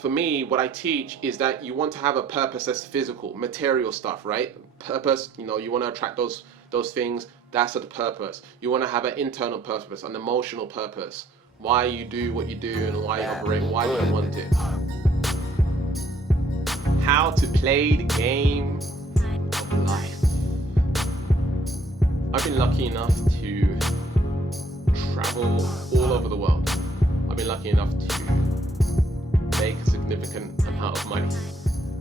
for me, what I teach is that you want to have a purpose that's physical, material stuff, right? Purpose, you want to attract those things. That's the purpose. You want to have an internal purpose, an emotional purpose. Why you do what you do and why you operate, why you want it. How to play the game of life. I've been lucky enough to travel all over the world. I've been lucky enough to make a significant amount of money.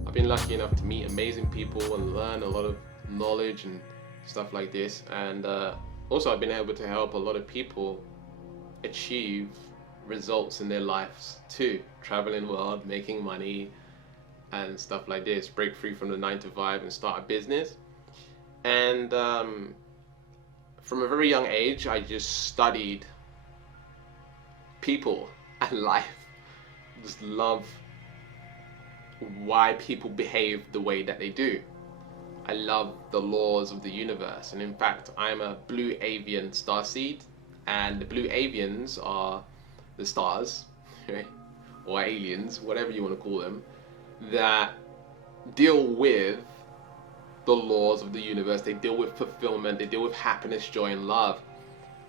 I've been lucky enough to meet amazing people and learn a lot of knowledge and stuff like this. And also I've been able to help a lot of people achieve results in their lives too. Traveling the world, making money and stuff like this. Break free from the 9-to-5 and start a business. And from a very young age, I just studied people and life. Just love why people behave the way that they do. I love the laws of the universe, and in fact I'm a blue avian starseed, and the blue avians are the stars, right? Or aliens, whatever you want to call them, that deal with the laws of the universe. They deal with fulfillment, they deal with happiness, joy and love.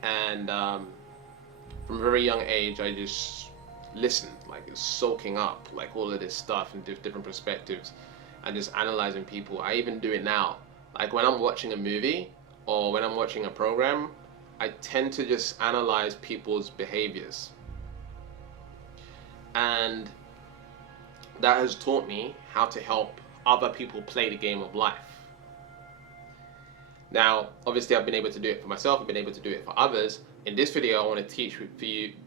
And from a very young age I just listened, like soaking up like all of this stuff and different perspectives and just analyzing people. I even do it now. Like when I'm watching a movie or when I'm watching a program, I tend to just analyze people's behaviors. And that has taught me how to help other people play the game of life. Now, obviously I've been able to do it for myself, I've been able to do it for others. In this video I want to teach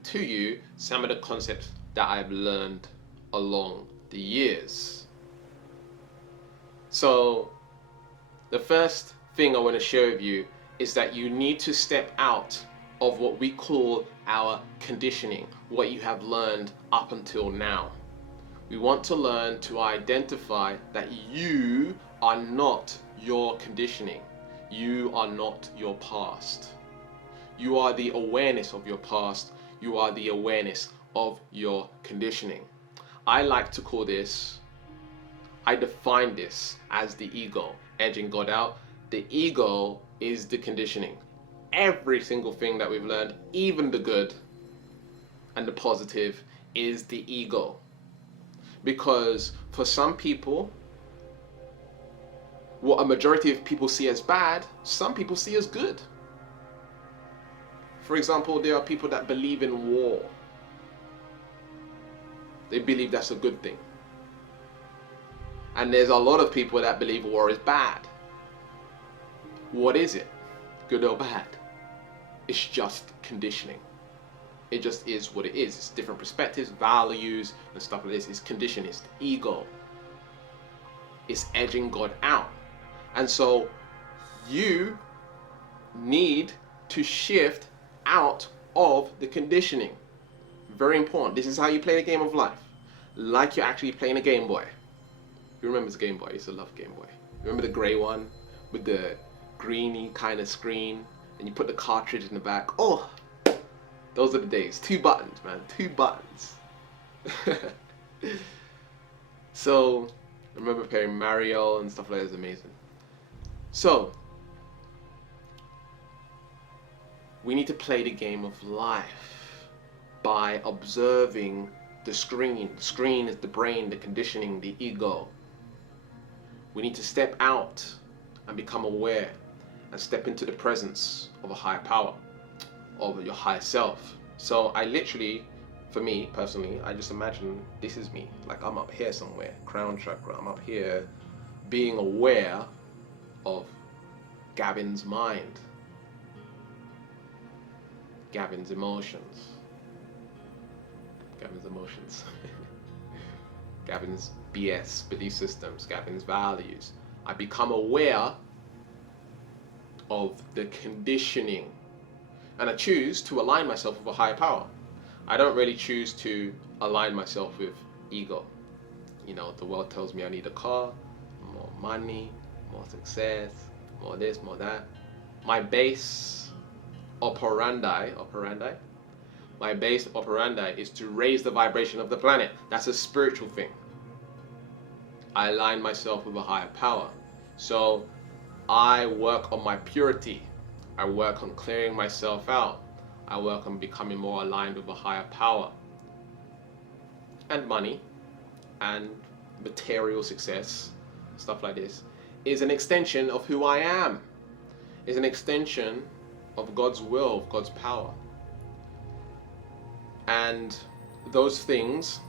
to you some of the concepts that I've learned along the years. So the first thing I want to share with you is that you need to step out of what we call our conditioning, what you have learned up until now. We want to learn to identify that you are not your conditioning. You are not your past. You are the awareness of your past. You are the awareness of your conditioning. I like to call this, I define this as the ego, edging God out. The ego is the conditioning. Every single thing that we've learned, even the good and the positive, is the ego. Because for some people, what a majority of people see as bad, some people see as good. For example, there are people that believe in war. They believe that's a good thing. And there's a lot of people that believe war is bad. What is it? Good or bad? It's just conditioning. It just is what it is. It's different perspectives, values, and stuff like this. It's conditioning, it's ego. It's edging God out. And so you need to shift out of the conditioning. Very important. This is how you play the game of life. Like you're actually playing a Game Boy. Who remembers Game Boy? I used to love Game Boy. Remember the grey one with the greeny kind of screen, and you put the cartridge in the back? Oh, those are the days. 2 buttons, man. 2 buttons. So I remember playing Mario and stuff like that. It was amazing. So we need to play the game of life by observing the screen. The screen is the brain, the conditioning, the ego. We need to step out and become aware and step into the presence of a higher power, of your higher self. So I literally, for me personally, I just imagine this is me. Like I'm up here somewhere, crown chakra. I'm up here being aware of Gavin's mind, Gavin's emotions, Gavin's BS, belief systems, Gavin's values. I become aware of the conditioning, and I choose to align myself with a higher power. I don't really choose to align myself with ego. You know, the world tells me I need a car, more money, more success, more this, more that. My base operandi, My base operandi is to raise the vibration of the planet. That's a spiritual thing. I align myself with a higher power. So I work on my purity. I work on clearing myself out. I work on becoming more aligned with a higher power. And money and material success, stuff like this, is an extension of who I am. Is an extension of God's will, of God's power. And those things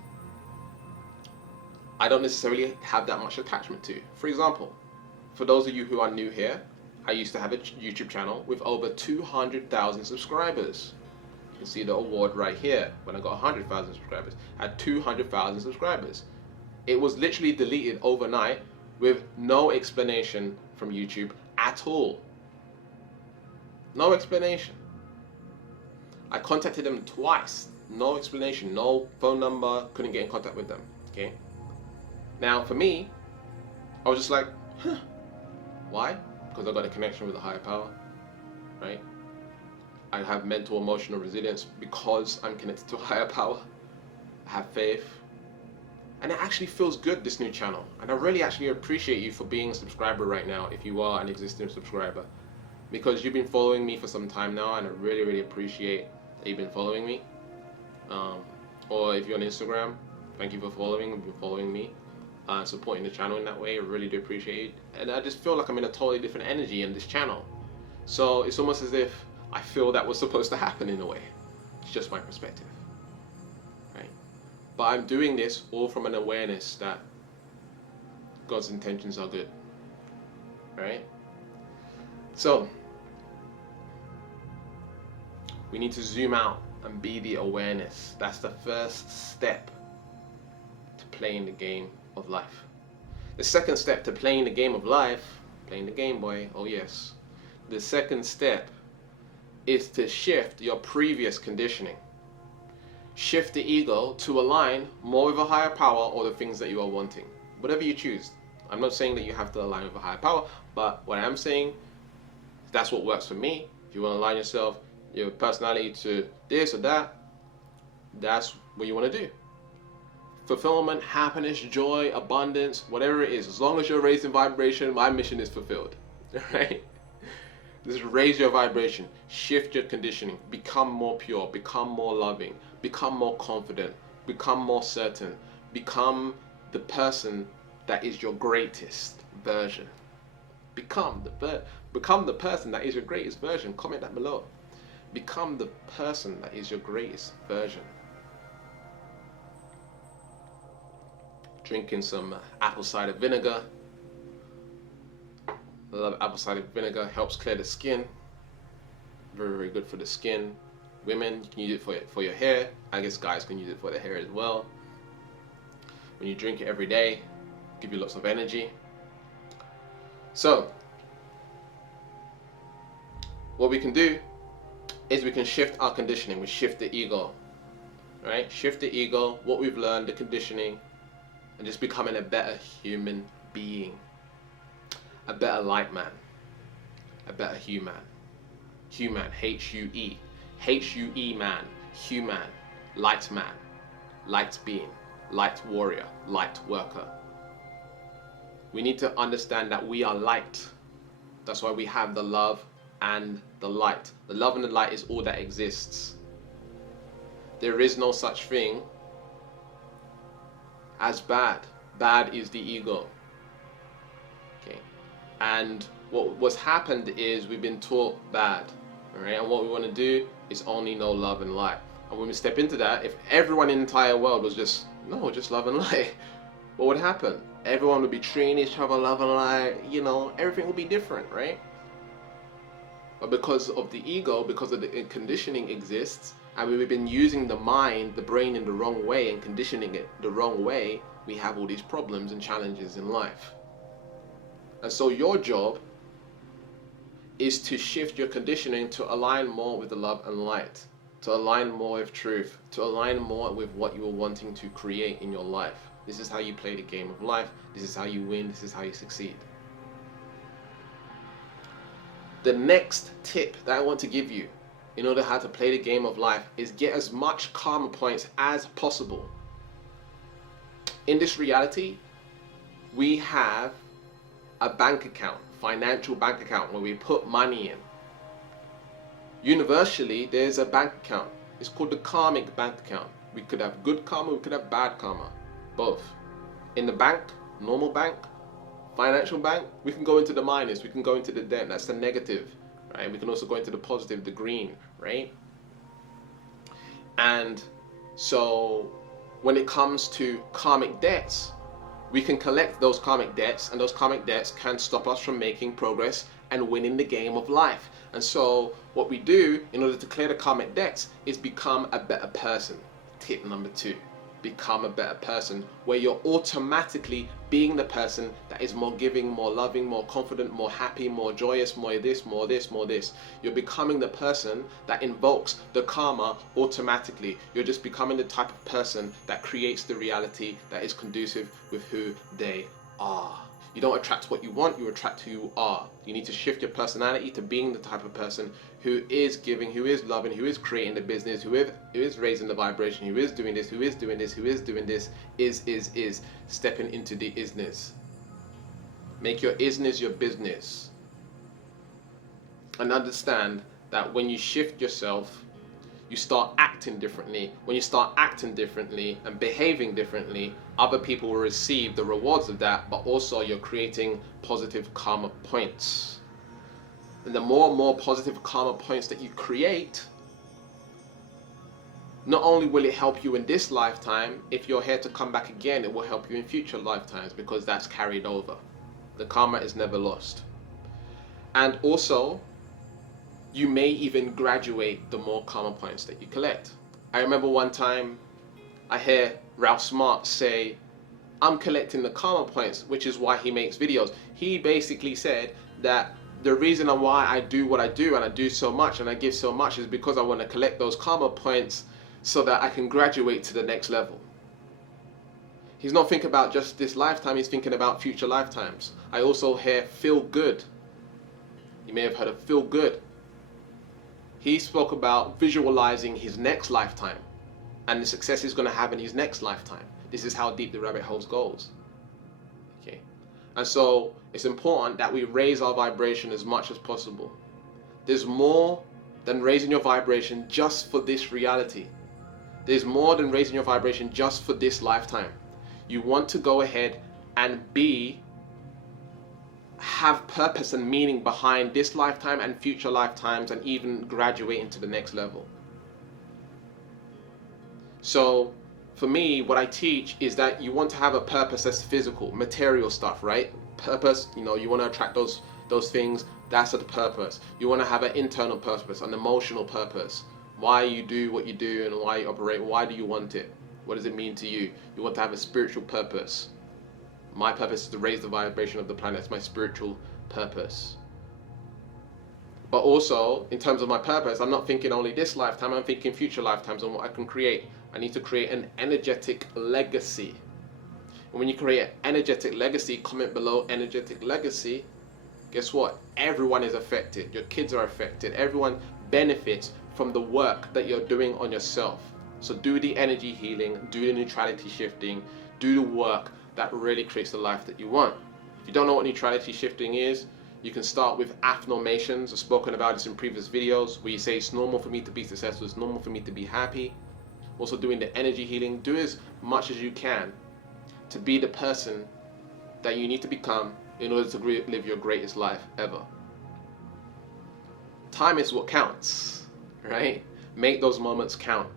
I don't necessarily have that much attachment to. For example, for those of you who are new here, I used to have a YouTube channel with over 200,000 subscribers. You can see the award right here. When I got 100,000 subscribers, I had 200,000 subscribers. It was literally deleted overnight with no explanation from YouTube at all. No explanation. I contacted them twice. No explanation, no phone number, couldn't get in contact with them. Okay. Now for me, I was just like, huh. Why? Because I got a connection with a higher power, right? I have mental, emotional resilience because I'm connected to a higher power. I have faith. And it actually feels good, this new channel. And I really actually appreciate you for being a subscriber right now, if you are an existing subscriber. Because you've been following me for some time now, and I really, really appreciate that you've been following me. Or if you're on Instagram, thank you for following me, supporting the channel in that way. I really do appreciate it. And I just feel like I'm in a totally different energy in this channel. So it's almost as if I feel that was supposed to happen in a way. It's just my perspective, right? But I'm doing this all from an awareness that God's intentions are good, right? So we need to zoom out and be the awareness. That's the first step to playing the game of life. The second step to playing the game of life, playing the game, boy, oh yes. The second step is to shift your previous conditioning. Shift the ego to align more with a higher power or the things that you are wanting. Whatever you choose. I'm not saying that you have to align with a higher power, but what I am saying, that's what works for me. If you want to align yourself, your personality to this or that, that's what you want to do. Fulfillment, happiness, joy, abundance, whatever it is, as long as you're raising vibration, my mission is fulfilled. Right? Just raise your vibration, shift your conditioning, become more pure, become more loving, become more confident, become more certain, become the person that is your greatest version. Become the person that is your greatest version. Comment that below. Become the person that is your greatest version. Drinking some apple cider vinegar. I love apple cider vinegar. Helps clear the skin. Very, very good for the skin. Women, you can use it for your hair. I guess guys can use it for their hair as well. When you drink it every day, give you lots of energy. So, what we can do is we can shift our conditioning. We shift the ego, right? Shift the ego, what we've learned, the conditioning, and just becoming a better human being, a better light man, a better human. Human, H-U-E. H-U-E man, human, light man, light being, light warrior, light worker. We need to understand that we are light. That's why we have the love and the light. The love and the light is all that exists. There is no such thing as bad. Bad is the ego. Okay. And what's happened is we've been taught bad. Alright? And what we want to do is only know love and light. And when we step into that, if everyone in the entire world was just love and light, what would happen? Everyone would be treating each other love and light, everything would be different, right? But because of the ego, because of the conditioning exists, and we've been using the mind, the brain in the wrong way and conditioning it the wrong way, we have all these problems and challenges in life. And so your job is to shift your conditioning to align more with the love and light, to align more with truth, to align more with what you are wanting to create in your life. This is how you play the game of life. This is how you win. This is how you succeed. The next tip that I want to give you in order how to play the game of life is get as much karma points as possible. In this reality, we have a bank account, financial bank account, where we put money in. Universally, there's a bank account. It's called the karmic bank account. We could have good karma, we could have bad karma, both. In the bank, normal bank, financial bank, we can go into the minus, we can go into the debt, that's the negative, right? We can also go into the positive, the green, right? And so when it comes to karmic debts, we can collect those karmic debts, and those karmic debts can stop us from making progress and winning the game of life. And so what we do in order to clear the karmic debts is become a better person. Tip number 2, become a better person, where you're automatically being the person that is more giving, more loving, more confident, more happy, more joyous, more this, more this, more this. You're becoming the person that invokes the karma automatically. You're just becoming the type of person that creates the reality that is conducive with who they are. You don't attract what you want, you attract who you are. You need to shift your personality to being the type of person who is giving, who is loving, who is creating the business, who is raising the vibration, who is doing this, who is doing this, who is doing this, is stepping into the isness. Make your isness your business. And understand that when you shift yourself, you start acting differently. When you start acting differently and behaving differently, other people will receive the rewards of that, but also you're creating positive karma points. And the more and more positive karma points that you create, not only will it help you in this lifetime, if you're here to come back again, it will help you in future lifetimes, because that's carried over. The karma is never lost. And also, you may even graduate the more karma points that you collect. I remember one time I hear Ralph Smart say, I'm collecting the karma points, which is why he makes videos. He basically said that the reason why I do what I do and I do so much and I give so much is because I want to collect those karma points so that I can graduate to the next level. He's not thinking about just this lifetime, he's thinking about future lifetimes. I also hear feel good. You may have heard of feel good. He spoke about visualizing his next lifetime and the success he's going to have in his next lifetime. This is how deep the rabbit hole goes. Okay, and so it's important that we raise our vibration as much as possible. There's more than raising your vibration just for this reality. There's more than raising your vibration just for this lifetime. You want to go ahead and have purpose and meaning behind this lifetime and future lifetimes, and even graduate into the next level. So for me, what I teach is that you want to have a purpose that's physical, material stuff, right? Purpose, you want to attract those things. That's the purpose. You want to have an internal purpose, an emotional purpose. Why you do what you do and why you operate. Why do you want it? What does it mean to you? You want to have a spiritual purpose. My purpose is to raise the vibration of the planet. It's my spiritual purpose. But also, in terms of my purpose, I'm not thinking only this lifetime, I'm thinking future lifetimes and what I can create. I need to create an energetic legacy. And when you create an energetic legacy, comment below energetic legacy, guess what? Everyone is affected. Your kids are affected. Everyone benefits from the work that you're doing on yourself. So do the energy healing, do the neutrality shifting, do the work that really creates the life that you want. If you don't know what neutrality shifting is, you can start with affirmations. I've spoken about this in previous videos, where you say it's normal for me to be successful, it's normal for me to be happy. Also doing the energy healing, do as much as you can to be the person that you need to become in order to live your greatest life ever. Time is what counts, right? Make those moments count.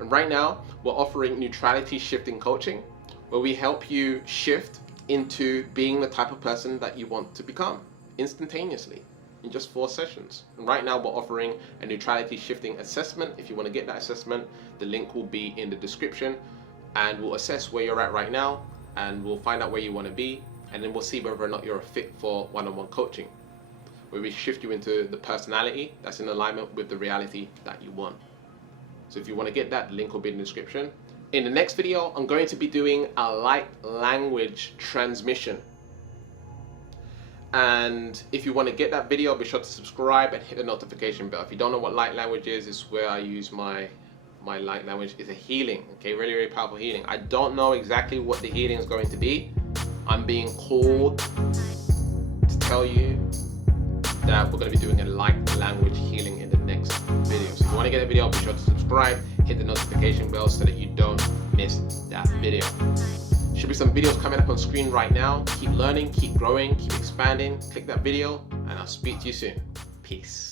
And right now, we're offering neutrality shifting coaching, where we help you shift into being the type of person that you want to become instantaneously in just 4 sessions. And right now we're offering a neutrality shifting assessment. If you want to get that assessment, the link will be in the description, and we'll assess where you're at right now, and we'll find out where you want to be, and then we'll see whether or not you're a fit for one-on-one coaching, where we shift you into the personality that's in alignment with the reality that you want. So if you want to get that, the link will be in the description. In the next video, I'm going to be doing a light language transmission. And if you want to get that video, be sure to subscribe and hit the notification bell. If you don't know what light language is, it's where I use my light language. Is a healing, okay, really, really powerful healing. I don't know exactly what the healing is going to be. I'm being called to tell you that we're going to be doing a light language healing in the next video. So if you want to get a video, be sure to subscribe, hit the notification bell so that you don't miss that video. Should be some videos coming up on screen right now. Keep learning, keep growing, keep expanding. Click that video, and I'll speak to you soon. Peace.